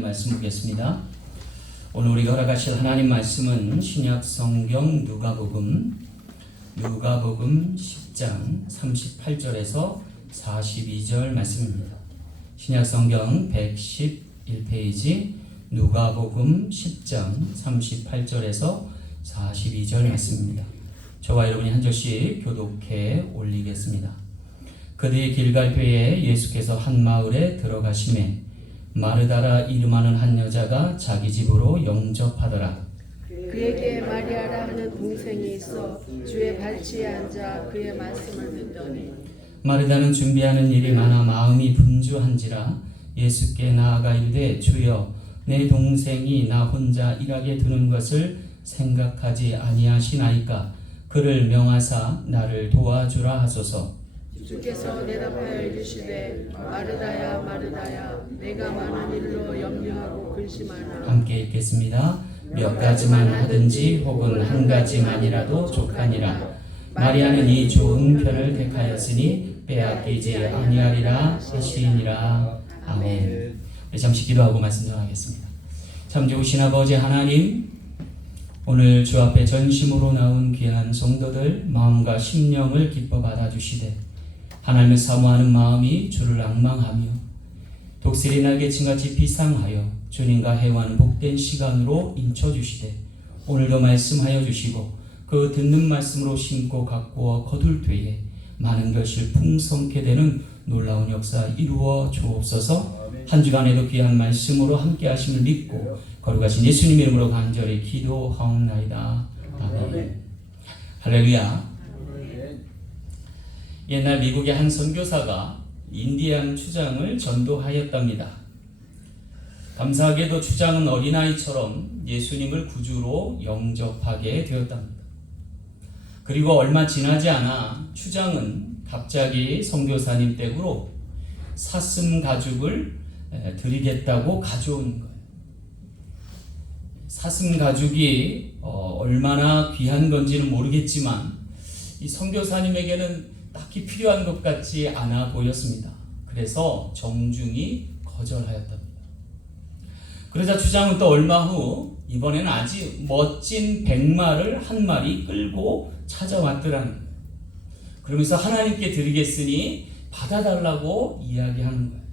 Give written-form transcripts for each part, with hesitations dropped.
말씀 보겠습니다. 오늘 우리가 허락하실 하나님 말씀은 신약 성경 누가복음 10장 38절에서 42절 말씀입니다. 신약 성경 111페이지 누가복음 10장 38절에서 42절 말씀입니다. 저와 여러분이 한 절씩 교독해 올리겠습니다. 그들이 길갈교에 예수께서 한 마을에 들어가시매 마르다라 이름하는 한 여자가 자기 집으로 영접하더라. 그에게 마리아라 하는 동생이 있어 주의 발치에 앉아 그의 말씀을 듣더니 마르다는 준비하는 일이 많아 마음이 분주한지라 예수께 나아가 이르되 주여 내 동생이 나 혼자 일하게 두는 것을 생각하지 아니하시나이까 그를 명하사 나를 도와주라 하소서. 주께서 대답하여 이르시되 마르다야 마르다야 내가 많은 일로 염려하고 근심하나 함께 읽겠습니다. 몇 가지만 하든지 혹은 한 가지만이라도 족하니라. 마리아는 이 좋은 편을 택하였으니 빼앗기지 아니하리라 하시니라. 아멘. 잠시 기도하고 말씀 전하겠습니다. 참 좋으신 아버지 하나님, 오늘 주 앞에 전심으로 나온 귀한 성도들 마음과 심령을 기뻐 받아주시되 하나님을 사모하는 마음이 주를 앙망하며 독수리 날개치같이 비상하여 주님과 해와는 복된 시간으로 인쳐주시되 오늘도 말씀하여 주시고 그 듣는 말씀으로 심고 가꾸어 거둘 때에 많은 것을 풍성케 되는 놀라운 역사 이루어 주옵소서. 한 주간에도 귀한 말씀으로 함께 하심을 믿고 거룩하신 예수님 이름으로 간절히 기도하옵나이다. 아멘. 할렐루야. 옛날 미국의 한 선교사가 인디안 추장을 전도하였답니다. 감사하게도 추장은 어린아이처럼 예수님을 구주로 영접하게 되었답니다. 그리고 얼마 지나지 않아 추장은 갑자기 선교사님 댁으로 사슴 가죽을 드리겠다고 가져온 거예요. 사슴 가죽이 얼마나 귀한 건지는 모르겠지만 이 선교사님에게는 딱히 필요한 것 같지 않아 보였습니다. 그래서 정중히 거절하였답니다. 그러자 추장은 또 얼마 후 이번에는 아주 멋진 백마를 한 마리 끌고 찾아왔더라는 거예요. 그러면서 하나님께 드리겠으니 받아달라고 이야기하는 거예요.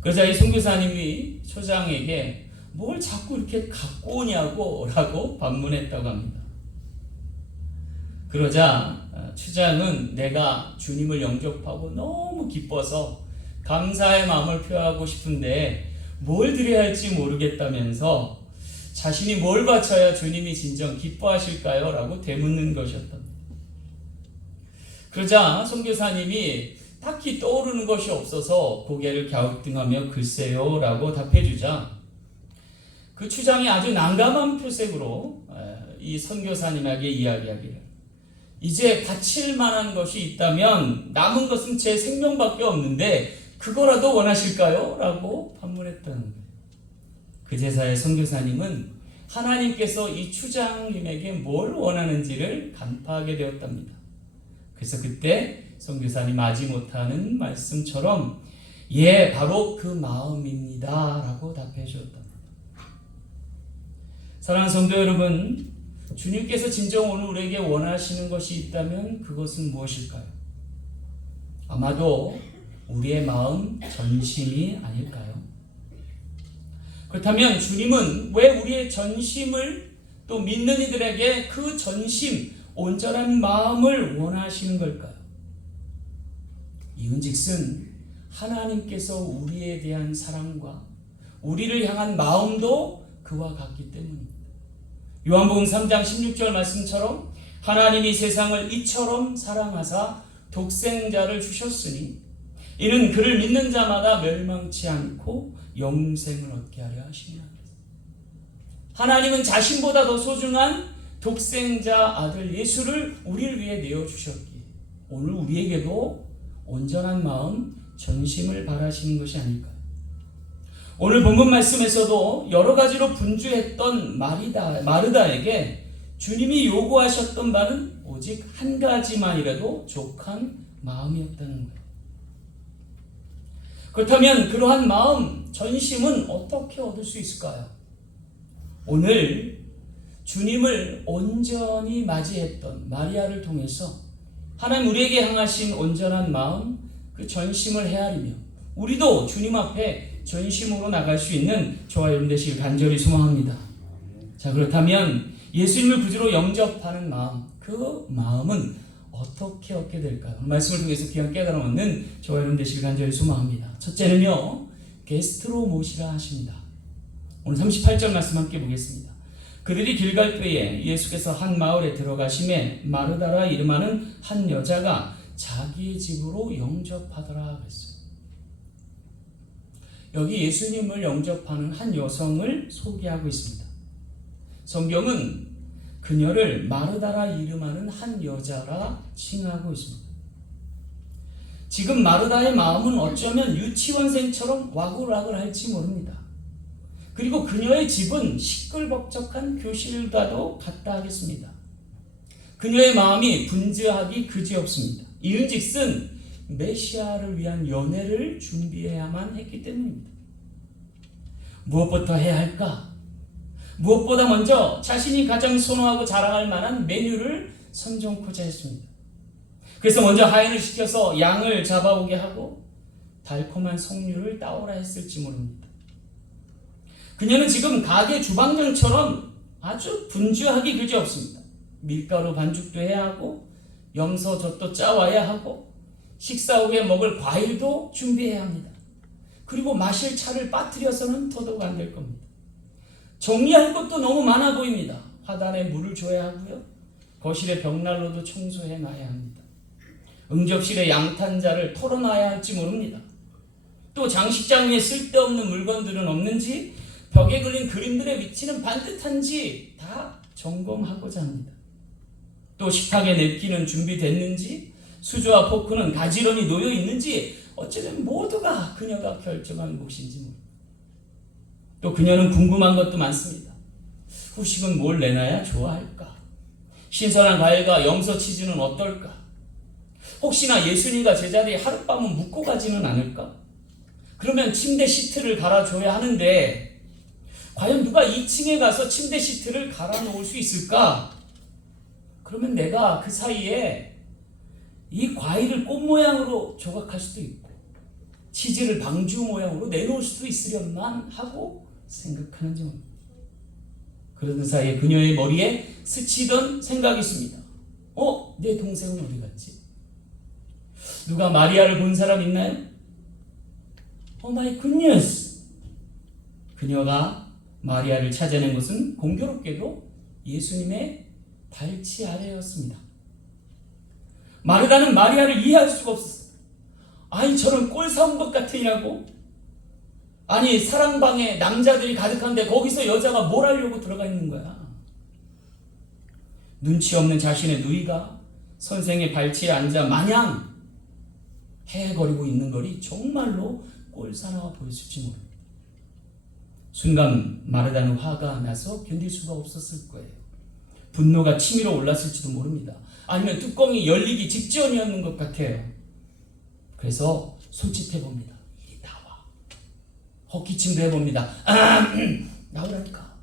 그러자 이 선교사님이 초장에게 뭘 자꾸 이렇게 갖고 오냐고 라고 반문했다고 합니다. 그러자 추장은 내가 주님을 영접하고 너무 기뻐서 감사의 마음을 표하고 싶은데 뭘 드려야 할지 모르겠다면서 자신이 뭘 바쳐야 주님이 진정 기뻐하실까요? 라고 되묻는 것이었답니다. 그러자 선교사님이 딱히 떠오르는 것이 없어서 고개를 갸우뚱하며 글쎄요 라고 답해주자 그 추장이 아주 난감한 표색으로 이 선교사님에게 이야기하기를 이제 바칠 만한 것이 있다면 남은 것은 제 생명밖에 없는데 그거라도 원하실까요? 라고 반문했다는 거예요. 그제서야 선교사님은 하나님께서 이 추장님에게 뭘 원하는지를 간파하게 되었답니다. 그래서 그때 선교사님 아지 못하는 말씀처럼 예, 바로 그 마음입니다 라고 답해 주었답니다. 사랑하는 성도 여러분, 주님께서 진정 오늘 우리에게 원하시는 것이 있다면 그것은 무엇일까요? 아마도 우리의 마음 전심이 아닐까요? 그렇다면 주님은 왜 우리의 전심을 또 믿는 이들에게 그 전심, 온전한 마음을 원하시는 걸까요? 이은즉슨 하나님께서 우리에 대한 사랑과 우리를 향한 마음도 그와 같기 때문입니다. 요한복음 3장 16절 말씀처럼 하나님이 세상을 이처럼 사랑하사 독생자를 주셨으니 이는 그를 믿는 자마다 멸망치 않고 영생을 얻게 하려 하심이라. 하나님은 자신보다 더 소중한 독생자 아들 예수를 우리를 위해 내어주셨기에 오늘 우리에게도 온전한 마음, 전심을 바라시는 것이 아닐까요? 오늘 본문 말씀에서도 여러 가지로 분주했던 마르다에게 주님이 요구하셨던 바는 오직 한 가지만이라도 족한 마음이었다는 거예요. 그렇다면 그러한 마음, 전심은 어떻게 얻을 수 있을까요? 오늘 주님을 온전히 맞이했던 마리아를 통해서 하나님 우리에게 향하신 온전한 마음, 그 전심을 헤아리며 우리도 주님 앞에 전심으로 나갈 수 있는 저와 여러분 되시길 간절히 소망합니다. 자, 그렇다면 예수님을 구주로 영접하는 마음, 그 마음은 어떻게 얻게 될까요? 말씀을 통해서 귀한 깨달음 얻는 저와 여러분 되시길 간절히 소망합니다. 첫째는요, 게스트로 모시라 하십니다. 오늘 38절 말씀 함께 보겠습니다. 그들이 길 갈 때에 예수께서 한 마을에 들어가심에 마르다라 이름하는 한 여자가 자기의 집으로 영접하더라 그랬어요. 여기 예수님을 영접하는 한 여성을 소개하고 있습니다. 성경은 그녀를 마르다라 이름하는 한 여자라 칭하고 있습니다. 지금 마르다의 마음은 어쩌면 유치원생처럼 와글와글할지 모릅니다. 그리고 그녀의 집은 시끌벅적한 교실과도 같다 하겠습니다. 그녀의 마음이 분주하기 그지없습니다. 이은즉슨 메시아를 위한 연애를 준비해야만 했기 때문입니다. 무엇부터 해야 할까? 무엇보다 먼저 자신이 가장 선호하고 자랑할 만한 메뉴를 선정코자 했습니다. 그래서 먼저 하인을 시켜서 양을 잡아오게 하고 달콤한 석류를 따오라 했을지 모릅니다. 그녀는 지금 가게 주방장처럼 아주 분주하기 그지없습니다. 밀가루 반죽도 해야 하고 염소젓도 짜와야 하고 식사 후에 먹을 과일도 준비해야 합니다. 그리고 마실 차를 빠뜨려서는 더더욱 안 될 겁니다. 정리할 것도 너무 많아 보입니다. 화단에 물을 줘야 하고요. 거실의 벽난로도 청소해 놔야 합니다. 응접실의 양탄자를 털어놔야 할지 모릅니다. 또 장식장 위에 쓸데없는 물건들은 없는지, 벽에 그린 그림들의 위치는 반듯한지 다 점검하고자 합니다. 또 식탁에 냅킨은 준비됐는지, 수저와 포크는 가지런히 놓여 있는지, 어쩌면 모두가 그녀가 결정한 몫인지 모릅니다. 또 그녀는 궁금한 것도 많습니다. 후식은 뭘 내놔야 좋아할까? 신선한 과일과 염소 치즈는 어떨까? 혹시나 예수님과 제자리에 하룻밤은 묵고 가지는 않을까? 그러면 침대 시트를 갈아줘야 하는데 과연 누가 2층에 가서 침대 시트를 갈아 놓을 수 있을까? 그러면 내가 그 사이에 이 과일을 꽃 모양으로 조각할 수도 있고 치즈를 방주 모양으로 내놓을 수도 있으련만 하고 생각하는지 모릅니다. 그러던 사이에 그녀의 머리에 스치던 생각이 있습니다. 내 동생은 어디 갔지? 누가 마리아를 본 사람 있나요? 마이 굿뉴스! 그녀가 마리아를 찾아낸 것은 공교롭게도 예수님의 발치 아래였습니다. 마르다는 마리아를 이해할 수가 없었어요. 아니, 저런 꼴 사온 것 같으냐고? 아니, 사랑방에 남자들이 가득한데 거기서 여자가 뭘 하려고 들어가 있는 거야? 눈치 없는 자신의 누이가 선생의 발치에 앉아 마냥 헤헤거리고 있는 것이 정말로 꼴사나워 보였을지 모릅니다. 순간 마르다는 화가 나서 견딜 수가 없었을 거예요. 분노가 치밀어 올랐을지도 모릅니다. 아니면 뚜껑이 열리기 직전이었는 것 같아요. 그래서 손짓해 봅니다. 이리 나와. 헛기침도 해봅니다. 나오라니까.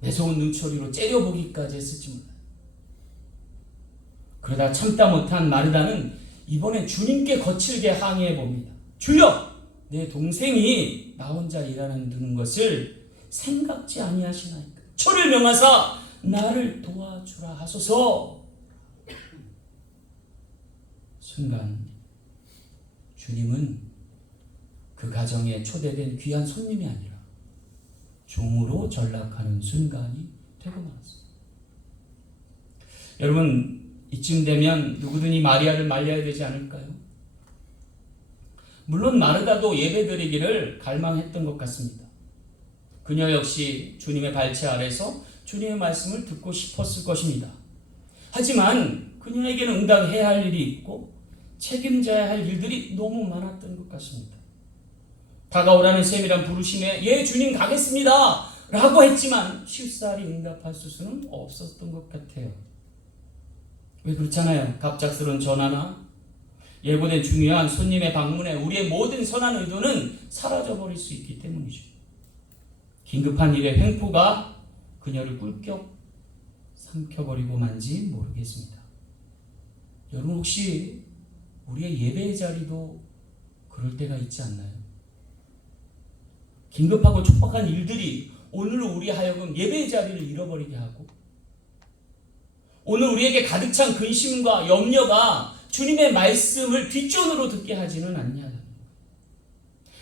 매서운 눈초리로 째려보기까지 했을지 몰라요. 그러다 참다 못한 마르다는 이번엔 주님께 거칠게 항의해 봅니다. 주여! 내 동생이 나 혼자 일하는 것을 생각지 아니하시나이까. 저를 명하사 나를 도와주라 하소서. 순간 주님은 그 가정에 초대된 귀한 손님이 아니라 종으로 전락하는 순간이 되고 말았습니다. 여러분, 이쯤 되면 누구든지 마리아를 말려야 되지 않을까요? 물론 마르다도 예배드리기를 갈망했던 것 같습니다. 그녀 역시 주님의 발치 아래서 주님의 말씀을 듣고 싶었을 것입니다. 하지만 그녀에게는 응답해야 할 일이 있고 책임져야 할 일들이 너무 많았던 것 같습니다. 다가오라는 세밀한 부르심에 예 주님 가겠습니다 라고 했지만 쉽사리 응답할 수는 없었던 것 같아요. 왜 그렇잖아요. 갑작스러운 전화나 예고된 중요한 손님의 방문에 우리의 모든 선한 의도는 사라져버릴 수 있기 때문이죠. 긴급한 일의 횡포가 그녀를 꿀꺽 삼켜버리고 만지 모르겠습니다. 여러분 혹시 우리의 예배의 자리도 그럴 때가 있지 않나요? 긴급하고 촉박한 일들이 오늘 우리 하여금 예배의 자리를 잃어버리게 하고, 오늘 우리에게 가득 찬 근심과 염려가 주님의 말씀을 뒷전으로 듣게 하지는 않냐.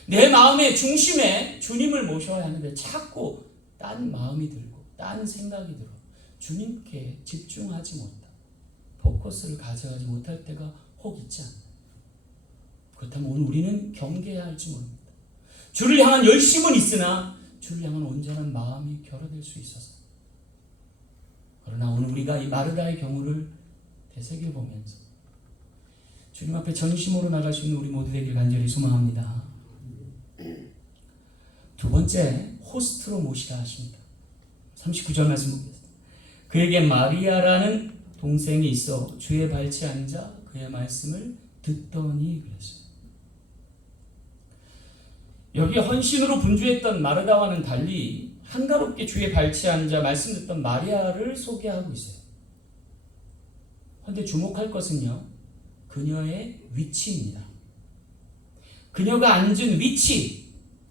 내 마음의 중심에 주님을 모셔야 하는데 자꾸 딴 마음이 들고 딴 생각이 들어 주님께 집중하지 못하, 포커스를 가져가지 못할 때가 혹 있지 않나요? 그렇다면 오늘 우리는 경계해야 할지 모릅니다. 주를 향한 열심은 있으나 주를 향한 온전한 마음이 결여될 수 있어서. 그러나 오늘 우리가 이 마르다의 경우를 되새겨보면서 주님 앞에 전심으로 나갈 수 있는 우리 모두 되길 간절히 소망합니다. 두 번째, 호스트로 모시라 하십니다. 39절 말씀 보겠습니다. 그에게 마리아라는 동생이 있어 주의 발치에 앉아 그의 말씀을 듣더니 그랬어요. 여기 헌신으로 분주했던 마르다와는 달리 한가롭게 주의 발치에 앉아 말씀 듣던 마리아를 소개하고 있어요. 그런데 주목할 것은요, 그녀의 위치입니다. 그녀가 앉은 위치,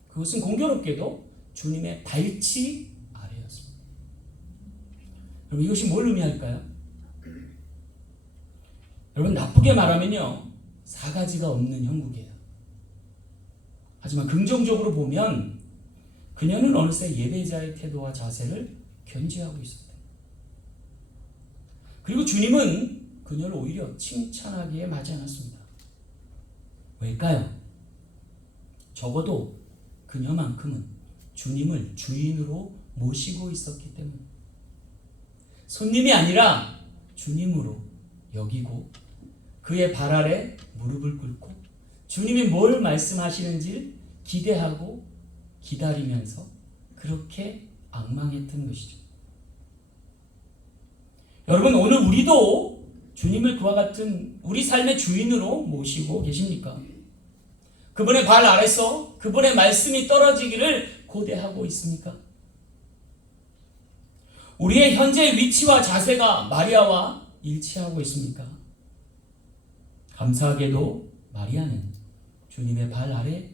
그것은 공교롭게도 주님의 발치 아래였습니다. 여러분 이것이 뭘 의미할까요? 여러분 나쁘게 말하면요, 사가지가 없는 형국이에요. 하지만 긍정적으로 보면 그녀는 어느새 예배자의 태도와 자세를 견지하고 있었다. 그리고 주님은 그녀를 오히려 칭찬하기에 마지 않았습니다. 왜일까요? 적어도 그녀만큼은 주님을 주인으로 모시고 있었기 때문에, 손님이 아니라 주님으로 여기고 그의 발 아래 무릎을 꿇고 주님이 뭘 말씀하시는지 기대하고 기다리면서 그렇게 앙망했던 것이죠. 여러분 오늘 우리도 주님을 그와 같은 우리 삶의 주인으로 모시고 계십니까? 그분의 발 아래서 그분의 말씀이 떨어지기를 고대하고 있습니까? 우리의 현재 위치와 자세가 마리아와 일치하고 있습니까? 감사하게도 마리아는 주님의 발 아래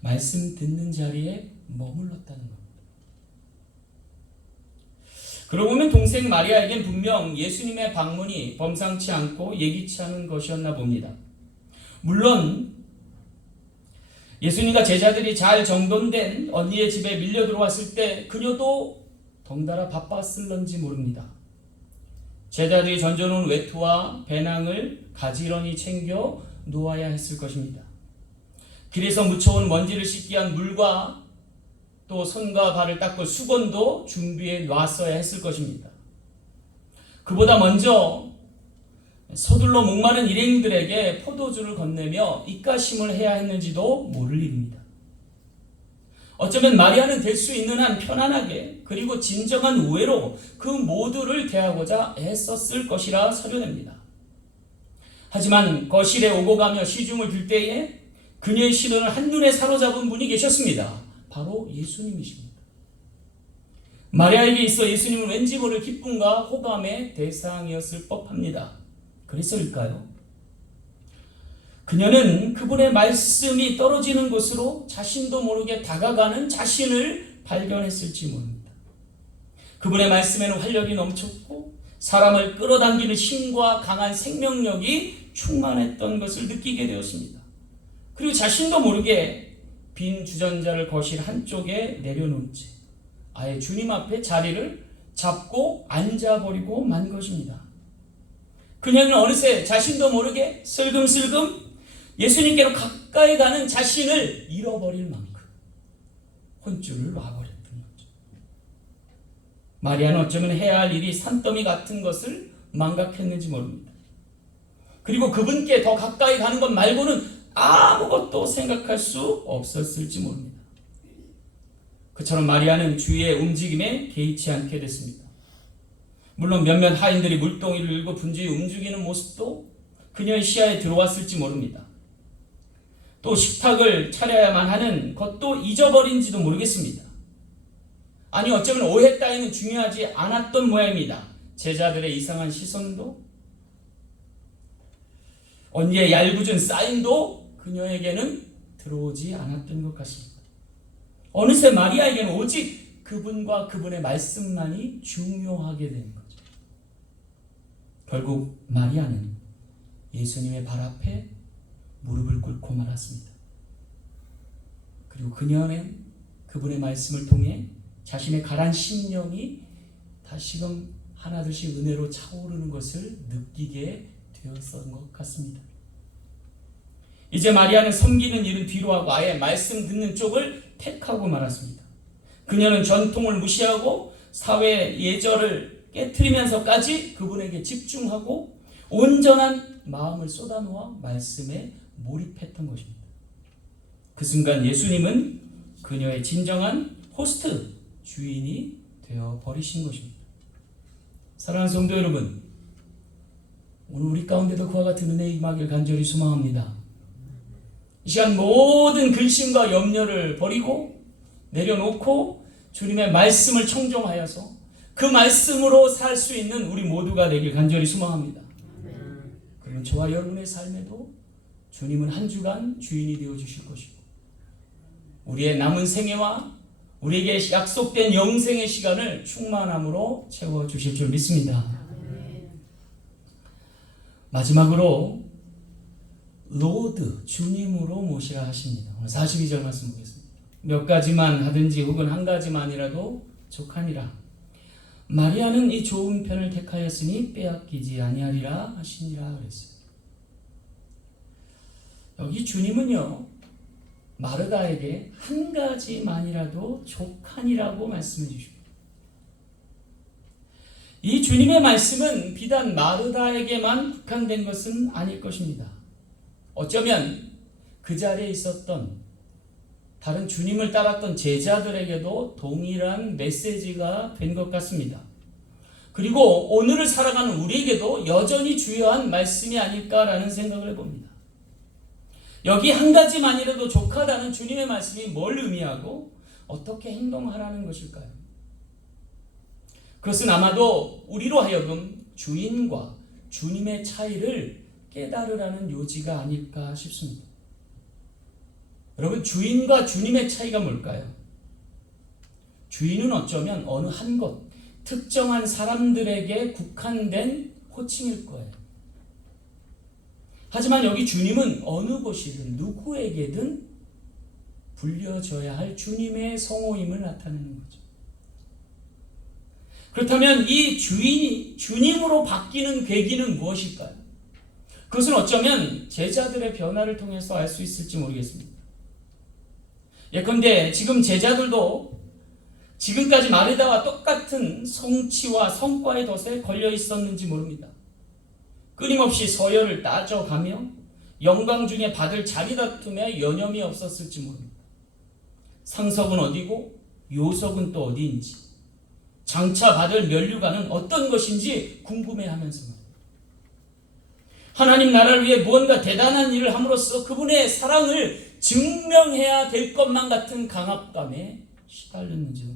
말씀 듣는 자리에 머물렀다는 겁니다. 그러고 보면 동생 마리아에겐 분명 예수님의 방문이 범상치 않고 예기치 않은 것이었나 봅니다. 물론 예수님과 제자들이 잘 정돈된 언니의 집에 밀려 들어왔을 때 그녀도 덩달아 바빴을런지 모릅니다. 제자들이 던져놓은 외투와 배낭을 가지런히 챙겨 놓아야 했을 것입니다. 길에서 묻혀온 먼지를 씻기 위한 물과 또 손과 발을 닦을 수건도 준비해 놨어야 했을 것입니다. 그보다 먼저 서둘러 목마른 일행들에게 포도주를 건네며 입가심을 해야 했는지도 모를 일입니다. 어쩌면 마리아는 될 수 있는 한 편안하게 그리고 진정한 우애로 그 모두를 대하고자 애썼을 것이라 서려냅니다. 하지만 거실에 오고 가며 시중을 들 때에 그녀의 시선을 한눈에 사로잡은 분이 계셨습니다. 바로 예수님이십니다. 마리아에게 있어 예수님은 왠지 모를 기쁨과 호감의 대상이었을 법합니다. 그래서일까요? 그녀는 그분의 말씀이 떨어지는 곳으로 자신도 모르게 다가가는 자신을 발견했을지 모릅니다. 그분의 말씀에는 활력이 넘쳤고 사람을 끌어당기는 힘과 강한 생명력이 충만했던 것을 느끼게 되었습니다. 그리고 자신도 모르게 빈 주전자를 거실 한쪽에 내려놓은 채 아예 주님 앞에 자리를 잡고 앉아버리고 만 것입니다. 그녀는 어느새 자신도 모르게 슬금슬금 예수님께로 가까이 가는 자신을 잃어버릴 만큼 혼쭐을 놔버렸던 거죠. 마리아는 어쩌면 해야 할 일이 산더미 같은 것을 망각했는지 모릅니다. 그리고 그분께 더 가까이 가는 것 말고는 아무것도 생각할 수 없었을지 모릅니다. 그처럼 마리아는 주위의 움직임에 개의치 않게 됐습니다. 물론 몇몇 하인들이 물동이를 들고 분주히 움직이는 모습도 그녀의 시야에 들어왔을지 모릅니다. 또 식탁을 차려야만 하는 것도 잊어버린지도 모르겠습니다. 아니 어쩌면 오해 따위는 중요하지 않았던 모양입니다. 제자들의 이상한 시선도 언니의 얄궂은 사인도 그녀에게는 들어오지 않았던 것 같습니다. 어느새 마리아에게는 오직 그분과 그분의 말씀만이 중요하게 된 거죠. 결국 마리아는 예수님의 발 앞에 무릎을 꿇고 말았습니다. 그리고 그녀는 그분의 말씀을 통해 자신의 가란 심령이 다시금 하나둘씩 은혜로 차오르는 것을 느끼게 되었던 것 같습니다. 이제 마리아는 섬기는 일은 뒤로 하고 아예 말씀 듣는 쪽을 택하고 말았습니다. 그녀는 전통을 무시하고 사회 예절을 깨트리면서까지 그분에게 집중하고 온전한 마음을 쏟아놓아 말씀에 몰입했던 것입니다. 그 순간 예수님은 그녀의 진정한 호스트, 주인이 되어 버리신 것입니다. 사랑하는 성도 여러분, 오늘 우리 가운데도 그와 같은 은혜 임하길 간절히 소망합니다. 이 시간 모든 근심과 염려를 버리고 내려놓고 주님의 말씀을 청종하여서 그 말씀으로 살 수 있는 우리 모두가 되길 간절히 소망합니다. 그러면 저와 여러분의 삶에도 주님은 한 주간 주인이 되어 주실 것이고 우리의 남은 생애와 우리에게 약속된 영생의 시간을 충만함으로 채워주실 줄 믿습니다. 마지막으로 로드, 주님으로 모시라 하십니다. 오늘 42절 말씀 보겠습니다. 몇 가지만 하든지 혹은 한 가지만이라도 족하니라. 마리아는 이 좋은 편을 택하였으니 빼앗기지 아니하리라 하시니라 그랬어요. 여기 주님은요, 마르다에게 한 가지만이라도 족하니라고 말씀해 주십니다. 이 주님의 말씀은 비단 마르다에게만 국한된 것은 아닐 것입니다. 어쩌면 그 자리에 있었던 다른 주님을 따랐던 제자들에게도 동일한 메시지가 된 것 같습니다. 그리고 오늘을 살아가는 우리에게도 여전히 중요한 말씀이 아닐까라는 생각을 해봅니다. 여기 한 가지만이라도 족하다는 주님의 말씀이 뭘 의미하고 어떻게 행동하라는 것일까요? 그것은 아마도 우리로 하여금 주인과 주님의 차이를 깨달으라는 요지가 아닐까 싶습니다. 여러분, 주인과 주님의 차이가 뭘까요? 주인은 어쩌면 어느 한 것, 특정한 사람들에게 국한된 호칭일 거예요. 하지만 여기 주님은 어느 곳이든 누구에게든 불려져야 할 주님의 성호임을 나타내는 거죠. 그렇다면 이 주인이 주님으로 바뀌는 계기는 무엇일까요? 그것은 어쩌면 제자들의 변화를 통해서 알 수 있을지 모르겠습니다. 예컨대 지금 제자들도 지금까지 마르다와 똑같은 성취와 성과의 덫에 걸려 있었는지 모릅니다. 끊임없이 서열을 따져가며 영광 중에 받을 자리 다툼에 여념이 없었을지 모릅니다. 상석은 어디고 요석은 또 어디인지, 장차 받을 면류관은 어떤 것인지 궁금해하면서 말입니다. 하나님 나라를 위해 무언가 대단한 일을 함으로써 그분의 사랑을 증명해야 될 것만 같은 강압감에 시달렸는지도,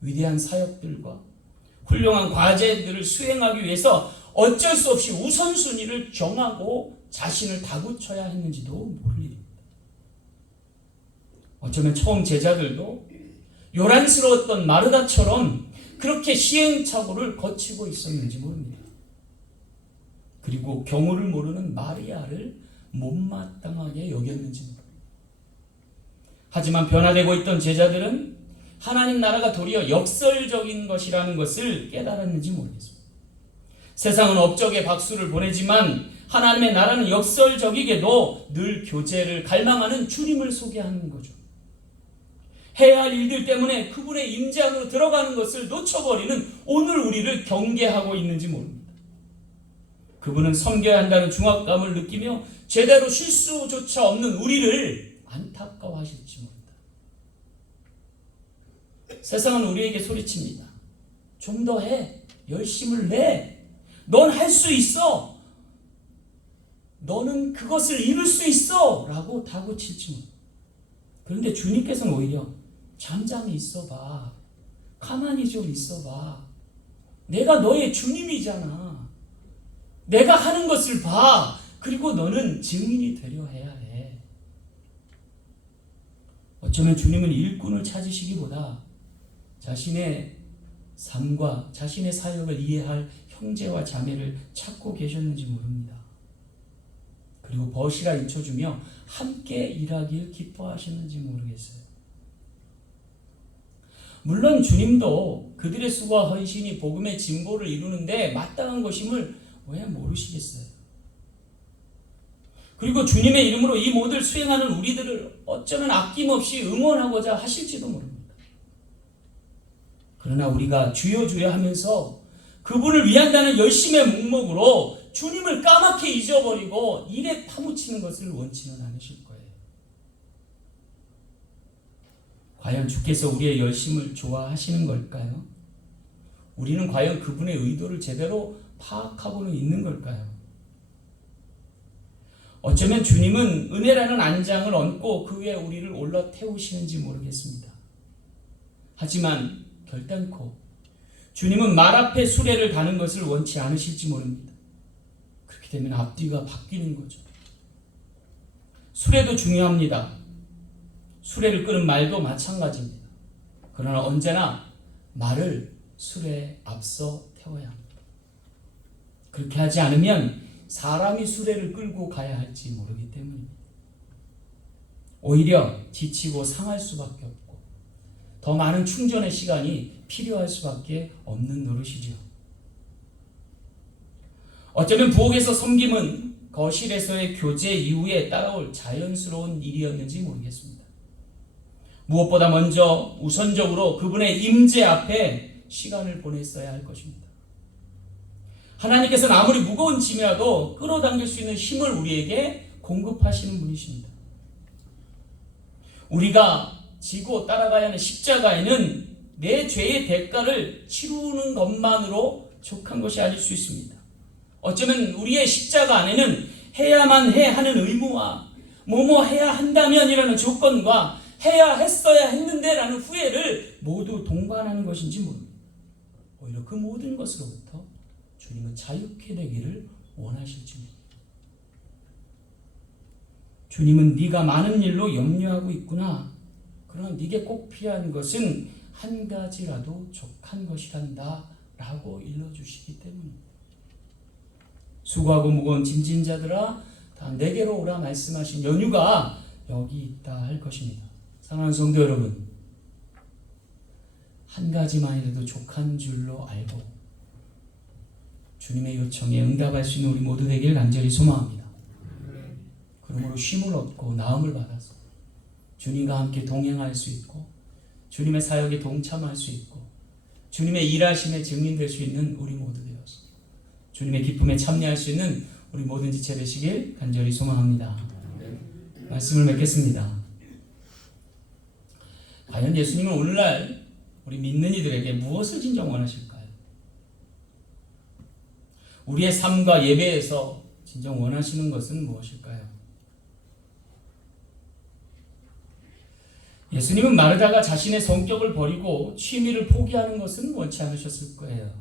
위대한 사역들과 훌륭한 과제들을 수행하기 위해서 어쩔 수 없이 우선순위를 정하고 자신을 다구쳐야 했는지도 모를 일입니다. 어쩌면 처음 제자들도 요란스러웠던 마르다처럼 그렇게 시행착오를 거치고 있었는지 모릅니다. 그리고 경우를 모르는 마리아를 못마땅하게 여겼는지 모릅니다. 하지만 변화되고 있던 제자들은 하나님 나라가 도리어 역설적인 것이라는 것을 깨달았는지 모르겠습니다. 세상은 업적의 박수를 보내지만 하나님의 나라는 역설적이게도 늘 교제를 갈망하는 주님을 소개하는 거죠. 해야 할 일들 때문에 그분의 임재 안으로 들어가는 것을 놓쳐버리는 오늘 우리를 경계하고 있는지 모릅니다. 그분은 섬겨야 한다는 중압감을 느끼며 제대로 실수조차 없는 우리를 안타까워하실지 모릅니다. 세상은 우리에게 소리칩니다. 좀 더 해. 열심을 내. 넌 할 수 있어. 넌 할 수 있어. 라고 말합니다. 그러나 우리는 그 말씀을 너는 그것을 이룰 수 있어! 라고 다그칠지 못. 그런데 주님께서는 오히려 잠잠히 있어봐. 가만히 좀 있어봐. 내가 너의 주님이잖아. 내가 하는 것을 봐. 그리고 너는 증인이 되려 해야 해. 어쩌면 주님은 일꾼을 찾으시기보다 자신의 삶과 자신의 사역을 이해할 형제와 자매를 찾고 계셨는지 모릅니다. 그리고 벗이라 인쳐주며 함께 일하길 기뻐하셨는지 모르겠어요. 물론 주님도 그들의 수고와 헌신이 복음의 진보를 이루는데 마땅한 것임을 왜 모르시겠어요? 그리고 주님의 이름으로 이 모든 수행하는 우리들을 어쩌면 아낌없이 응원하고자 하실지도 모릅니다. 그러나 우리가 주여 주여 하면서 그분을 위한다는 열심의 묵목으로 주님을 까맣게 잊어버리고 일에 파묻히는 것을 원치는 않으실 거예요. 과연 주께서 우리의 열심을 좋아하시는 걸까요? 우리는 과연 그분의 의도를 제대로 파악하고는 있는 걸까요? 어쩌면 주님은 은혜라는 안장을 얹고 그 위에 우리를 올라 태우시는지 모르겠습니다. 하지만 결단코 주님은 말 앞에 수레를 가는 것을 원치 않으실지 모릅니다. 그렇게 되면 앞뒤가 바뀌는 거죠. 수레도 중요합니다. 수레를 끄는 말도 마찬가지입니다. 그러나 언제나 말을 수레에 앞서 태워야 합니다. 그렇게 하지 않으면 사람이 수레를 끌고 가야 할지 모르기 때문입니다. 오히려 지치고 상할 수밖에 없고 더 많은 충전의 시간이 필요할 수밖에 없는 노릇이죠. 어쩌면 부엌에서 섬김은 거실에서의 교제 이후에 따라올 자연스러운 일이었는지 모르겠습니다. 무엇보다 먼저 우선적으로 그분의 임재 앞에 시간을 보냈어야 할 것입니다. 하나님께서는 아무리 무거운 짐이라도 끌어당길 수 있는 힘을 우리에게 공급하시는 분이십니다. 우리가 지고 따라가야 하는 십자가에는 내 죄의 대가를 치루는 것만으로 족한 것이 아닐 수 있습니다. 어쩌면 우리의 십자가 안에는 해야만 해 하는 의무와 뭐뭐 해야 한다면이라는 조건과 해야 했어야 했는데 라는 후회를 모두 동반하는 것인지 모릅니다. 오히려 그 모든 것으로부터 주님은 자유케 되기를 원하실지 모릅니다. 주님은 네가 많은 일로 염려하고 있구나. 그러나 네게 꼭 필요한 것은 한 가지라도 족한 것이란다 라고 일러주시기 때문입니다. 수고하고 무거운 짐진 자들아 다 내게로 오라 말씀하신 연유가 여기 있다 할 것입니다. 사랑하는 성도 여러분, 한 가지만이라도 족한 줄로 알고 주님의 요청에 응답할 수 있는 우리 모두 되기를 간절히 소망합니다. 그러므로 쉼을 얻고 나음을 받아서 주님과 함께 동행할 수 있고 주님의 사역에 동참할 수 있고 주님의 일하심에 증인될 수 있는 우리 모두 되어서 주님의 기쁨에 참여할 수 있는 우리 모든 지체 되시길 간절히 소망합니다. 말씀을 맺겠습니다. 과연 예수님은 오늘날 우리 믿는 이들에게 무엇을 진정 원하실까요? 우리의 삶과 예배에서 진정 원하시는 것은 무엇일까요? 예수님은 마르다가 자신의 성격을 버리고 취미를 포기하는 것은 원치 않으셨을 거예요.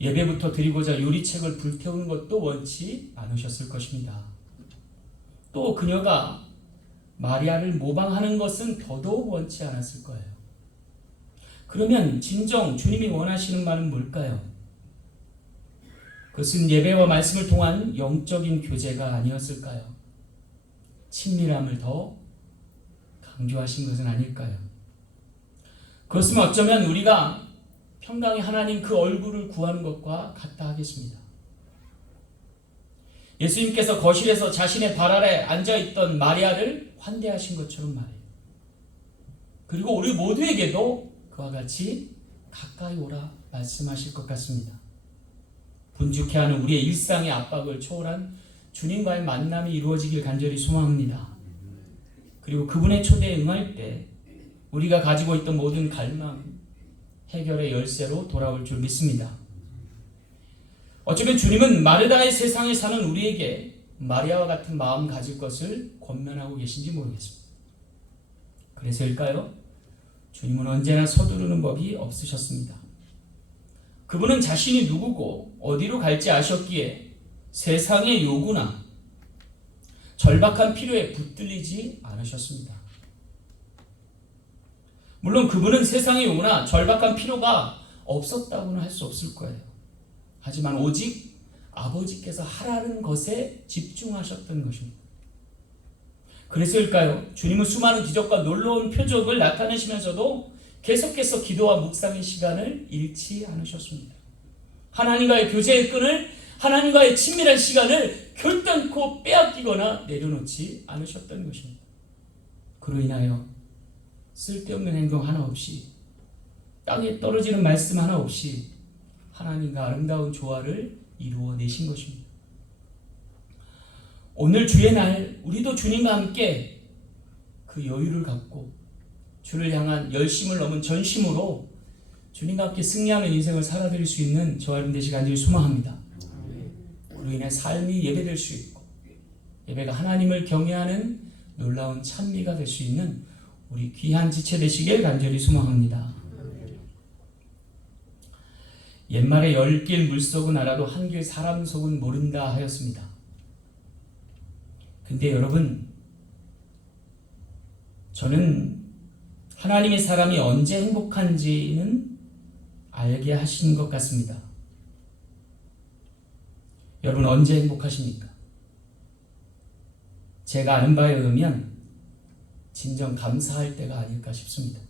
예배부터 드리고자 요리책을 불태우는 것도 원치 않으셨을 것입니다. 또 그녀가 마리아를 모방하는 것은 더더욱 원치 않았을 거예요. 그러면 진정 주님이 원하시는 말은 뭘까요? 그것은 예배와 말씀을 통한 영적인 교제가 아니었을까요? 친밀함을 더 강조하신 것은 아닐까요? 그것은 어쩌면 우리가 평강의 하나님 그 얼굴을 구하는 것과 같다 하겠습니다. 예수님께서 거실에서 자신의 발 아래 앉아있던 마리아를 환대하신 것처럼 말해요. 그리고 우리 모두에게도 그와 같이 가까이 오라 말씀하실 것 같습니다. 분주케하는 우리의 일상의 압박을 초월한 주님과의 만남이 이루어지길 간절히 소망합니다. 그리고 그분의 초대에 응할 때 우리가 가지고 있던 모든 갈망, 해결의 열쇠로 돌아올 줄 믿습니다. 어쩌면 주님은 마르다의 세상에 사는 우리에게 마리아와 같은 마음 가질 것을 권면하고 계신지 모르겠습니다. 그래서일까요? 주님은 언제나 서두르는 법이 없으셨습니다. 그분은 자신이 누구고 어디로 갈지 아셨기에 세상의 요구나 절박한 필요에 붙들리지 않으셨습니다. 물론 그분은 세상의 요구나 절박한 필요가 없었다고는 할 수 없을 거예요. 하지만 오직 아버지께서 하라는 것에 집중하셨던 것입니다. 그래서일까요? 주님은 수많은 기적과 놀라운 표적을 나타내시면서도 계속해서 기도와 묵상의 시간을 잃지 않으셨습니다. 하나님과의 교제의 끈을, 하나님과의 친밀한 시간을 결단코 빼앗기거나 내려놓지 않으셨던 것입니다. 그로 인하여 쓸데없는 행동 하나 없이, 땅에 떨어지는 말씀 하나 없이 하나님과 아름다운 조화를 이루어내신 것입니다. 오늘 주의 날 우리도 주님과 함께 그 여유를 갖고 주를 향한 열심을 넘은 전심으로 주님과 함께 승리하는 인생을 살아드릴 수 있는 저와 여러분 되시기 간절히 소망합니다. 그로 인해 삶이 예배될 수 있고 예배가 하나님을 경외하는 놀라운 찬미가 될 수 있는 우리 귀한 지체 되시길 간절히 소망합니다. 옛말에 10길 물속은 알아도 한 길 사람 속은 모른다 하였습니다. 근데 여러분, 저는 하나님의 사람이 언제 행복한지는 알게 하신 것 같습니다. 여러분 언제 행복하십니까? 제가 아는 바에 의하면 진정 감사할 때가 아닐까 싶습니다.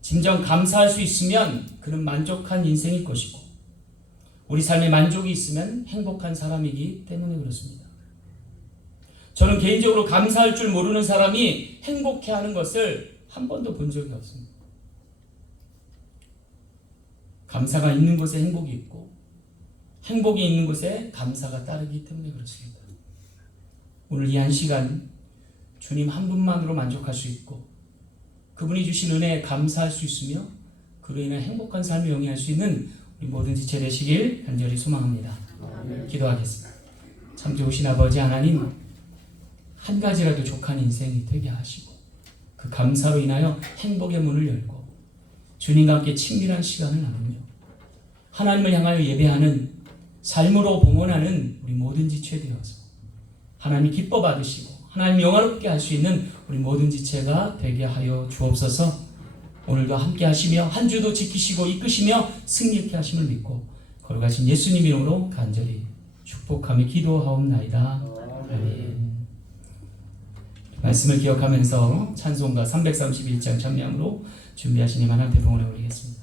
진정 감사할 수 있으면 그는 만족한 인생일 것이고 우리 삶에 만족이 있으면 행복한 사람이기 때문에 그렇습니다. 저는 개인적으로 감사할 줄 모르는 사람이 행복해하는 것을 한 번도 본 적이 없습니다. 감사가 있는 곳에 행복이 있고 행복이 있는 곳에 감사가 따르기 때문에 그렇습니다. 오늘 이 한 시간 주님 한 분만으로 만족할 수 있고 그분이 주신 은혜에 감사할 수 있으며 그로 인해 행복한 삶을 영위할 수 있는 우리 모든 지체 되시길 간절히 소망합니다. 기도하겠습니다. 참 좋으신 아버지 하나님, 한 가지라도 족한 인생이 되게 하시고 그 감사로 인하여 행복의 문을 열고 주님과 함께 친밀한 시간을 나누며 하나님을 향하여 예배하는 삶으로 봉헌하는 우리 모든 지체 되어서 하나님 기뻐 받으시고 하나님 영화롭게 할 수 있는 우리 모든 지체가 되게 하여 주옵소서. 오늘도 함께 하시며 한 주도 지키시고 이끄시며 승리케 하심을 믿고 걸어가신 예수님 이름으로 간절히 축복하며 기도하옵나이다. 아멘. 말씀을 기억하면서 찬송가 331장 찬양으로 준비하신 이만 한 대봉을 올리겠습니다.